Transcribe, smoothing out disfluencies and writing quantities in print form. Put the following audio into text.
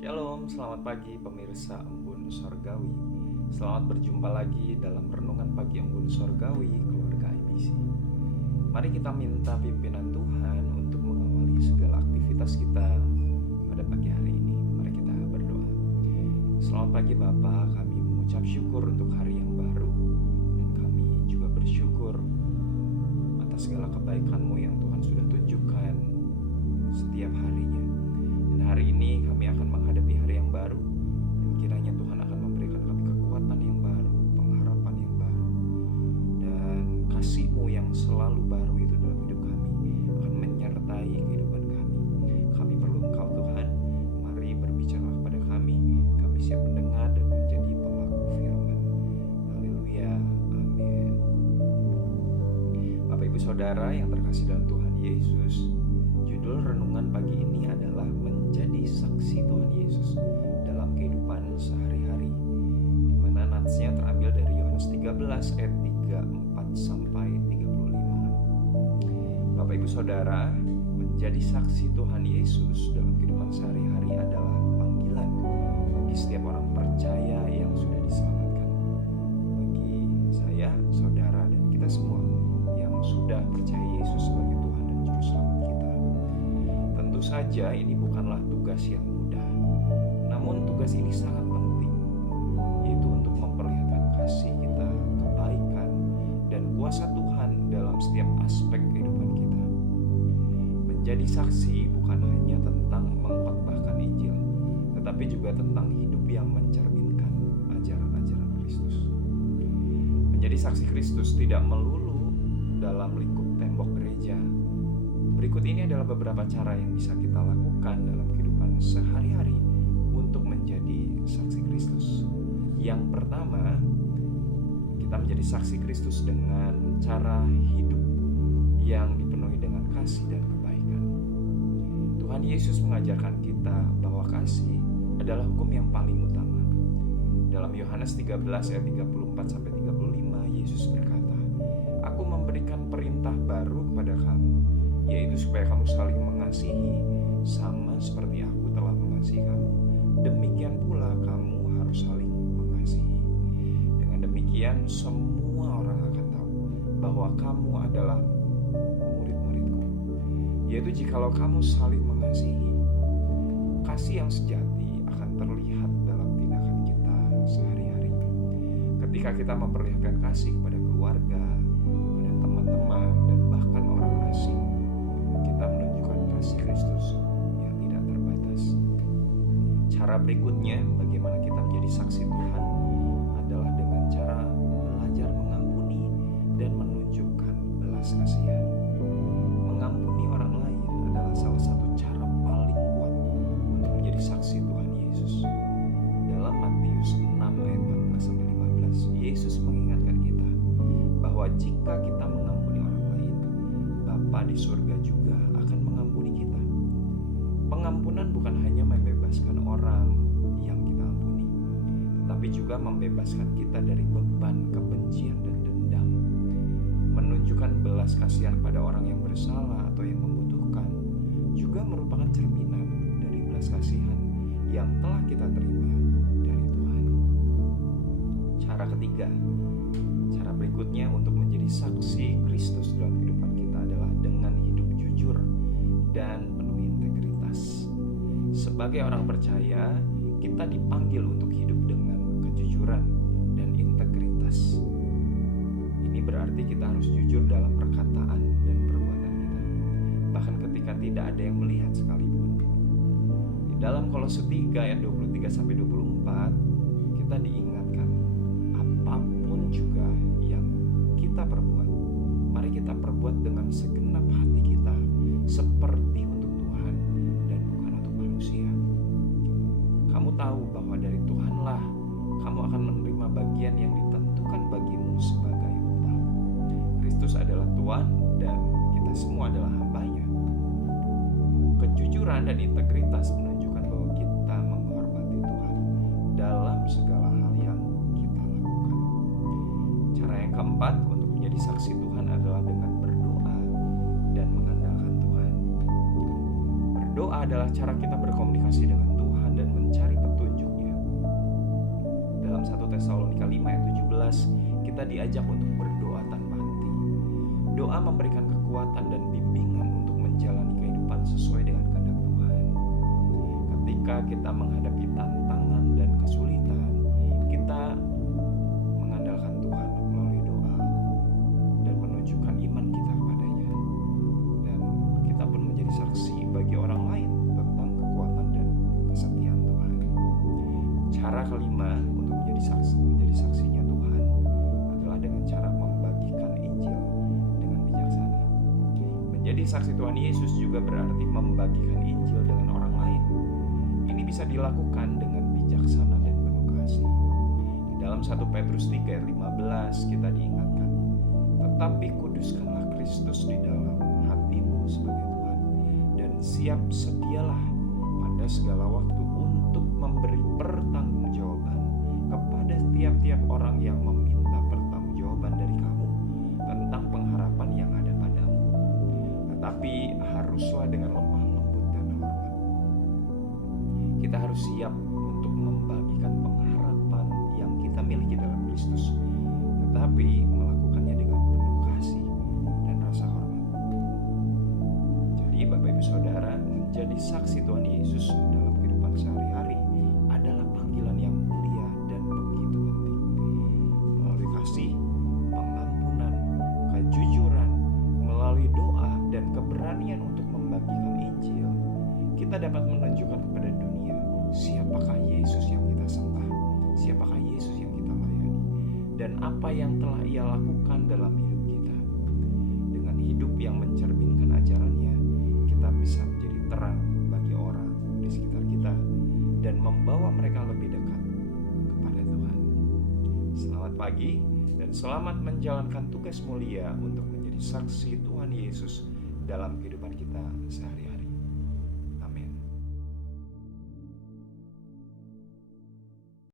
Shalom, selamat pagi pemirsa Embun Sorgawi. Selamat berjumpa lagi dalam Renungan Pagi Embun Sorgawi Keluarga IBC. Mari kita minta pimpinan Tuhan untuk mengawali segala aktivitas kita pada pagi hari ini. Mari kita berdoa. Selamat pagi Bapa, kami mengucap syukur untuk hari yang baru. Dan kami juga bersyukur atas segala kebaikan-Mu yang Tuhan sudah tunjukkan setiap harinya. Dan hari ini kami akan menghadapi hari yang baru, dan kiranya Tuhan akan memberikan kami kekuatan yang baru, pengharapan yang baru, dan kasih-Mu yang selalu baru itu dalam hidup kami akan menyertai kehidupan kami. Kami perlu Engkau Tuhan, mari berbicara kepada kami. Kami siap mendengar dan menjadi pelaku firman. Haleluya, amin. Bapak Ibu Saudara yang terkasih dalam Tuhan Yesus, judul renungan pagi ini adalah menjadi saksi Tuhan Yesus dalam kehidupan sehari-hari, di mana natsnya terambil dari Yohanes 13 ayat 34 sampai 35. Bapak Ibu Saudara, menjadi saksi Tuhan Yesus dalam kehidupan sehari-hari adalah panggilan bagi setiap orang percaya yang sudah diselamatkan. Bagi saya, saudara, dan kita semua yang sudah percaya Yesus sebagai Tuhan dan Juru Selamat kita. Tentu saja ini bukanlah tugas yang mudah, namun tugas ini sangat penting, yaitu untuk memperlihatkan kasih kita, kebaikan, dan kuasa Tuhan dalam setiap aspek kehidupan kita. Menjadi saksi bukan hanya tentang mengkhotbahkan Injil, tetapi juga tentang hidup yang mencerminkan ajaran-ajaran Kristus. Menjadi saksi Kristus tidak melulu dalam lingkup tembok gereja. Berikut ini adalah beberapa cara yang bisa kita lakukan dalam kehidupan sehari-hari untuk menjadi saksi Kristus. Yang pertama, kita menjadi saksi Kristus dengan cara hidup yang dipenuhi dengan kasih dan kebaikan. Tuhan Yesus mengajarkan kita bahwa kasih adalah hukum yang paling utama. Dalam Yohanes 13 ayat 34 sampai 35, Yesus berkata, "Aku memberikan perintah baru kepada kamu, yaitu supaya kamu saling mengasihi sama seperti aku telah mengasihi kamu. Demikian pula kamu harus saling mengasihi. Dengan demikian semua orang akan tahu bahwa kamu adalah murid-muridku, yaitu jikalau kamu saling mengasihi." Kasih yang sejati akan terlihat dalam tindakan kita sehari-hari. Ketika kita memperlihatkan kasih kepada keluarga, kepada teman-teman, dan bahkan orang asing, kita menunjukkan kasih Kristus yang tidak terbatas. Cara berikutnya bagaimana kita menjadi saksi Tuhan adalah dengan cara belajar mengampuni dan menunjukkan belas kasihan. Mengampuni orang lain adalah salah satu cara paling kuat untuk menjadi saksi Tuhan Yesus. Dalam Matius 6 ayat 14-15, Yesus mengingatkan kita bahwa jika kita mengampuni orang lain, Bapa di surga juga akan mengampuni kita. Pengampunan bukan hanya membebaskan orang yang kita ampuni, tetapi juga membebaskan kita dari beban kebencian dan dendam. Menunjukkan belas kasihan pada orang yang bersalah atau yang membutuhkan juga merupakan cerminan dari belas kasihan yang telah kita terima dari Tuhan. Cara ketiga, cara berikutnya untuk menjadi saksi Kristus dalam kehidupan kita adalah dengan hidup jujur dan penuh integritas. Sebagai orang percaya, kita dipanggil untuk hidup dengan kejujuran dan integritas. Ini berarti kita harus jujur dalam perkataan dan perbuatan kita, bahkan ketika tidak ada yang melihat sekalipun. Di dalam Kolose 3 ayat 23-24, kita diingatkan, apapun juga yang kita perbuat, mari kita perbuat dengan segenap hati kita, seperti untuk Tuhan dan bukan untuk manusia. Kamu tahu bahwa dari Tuhanlah kamu akan menerima bagian yang ditentukan bagimu sebagai upah. Kristus adalah Tuhan dan kita semua adalah hamba-Nya. Kejujuran dan integritas menunjukkan bahwa kita menghormati Tuhan dalam segala hal yang kita lakukan. Cara yang keempat untuk menjadi saksi Tuhan adalah dengan berdoa dan mengandalkan Tuhan. Berdoa adalah cara kita berkomunikasi dengan Tuhan dan mencari petunjuknya. Dalam 1 Tesalonika 5 ayat 17, kita diajak untuk berdoa tanpa henti. Doa memberikan kekuatan dan bimbingan untuk menjalani kehidupan sesuai dengan kehendak Tuhan. Ketika kita menghadapi tantangan dan kesulitan, kita mengandalkan Tuhan melalui doa dan menunjukkan iman kita kepadanya. Dan kita pun menjadi saksi bagi orang lain tentang kekuatan dan kesetiaan Tuhan. Cara kelima untuk menjadi saksinya Tuhan adalah dengan cara membagikan Injil dengan bijaksana. Menjadi saksi Tuhan Yesus juga berarti membagikan Injil dengan orang lain. Ini bisa dilakukan dengan bijaksana dan penuh kasih. Di dalam 1 Petrus 3 ayat 15 kita diingatkan, tetapi kuduskanlah Kristus di dalam hatimu sebagai Tuhan, dan siap sedialah pada segala waktu untuk memberi pertanggungjawaban kepada tiap-tiap orang yang meminta pertanggungjawaban dari kamu tentang pengharapan yang ada padamu. Tetapi haruslah dengan lemah lembut dan hormat. Kita harus siap untuk membagikan pengharapan yang kita miliki dalam Kristus, tetapi melakukannya dengan penuh kasih dan rasa hormat. Jadi Bapak Ibu Saudara, menjadi saksi Tuhan Yesus dalam kehidupan sehari-hari adalah panggilan yang mulia dan begitu penting. Melalui kasih, pengampunan, kejujuran, melalui doa dan keberanian untuk membagikan Injil, kita dapat menunjukkan kepada dunia siapakah Yesus yang kita sembah, siapakah Yesus yang kita layani, dan apa yang telah Ia lakukan dalam hidup kita. Dengan hidup yang mencerminkan ajarannya, kita bisa menjadi terang bagi orang di sekitar kita dan membawa mereka lebih dekat kepada Tuhan. Selamat pagi dan selamat menjalankan tugas mulia untuk menjadi saksi Tuhan Yesus dalam kehidupan kita sehari-hari.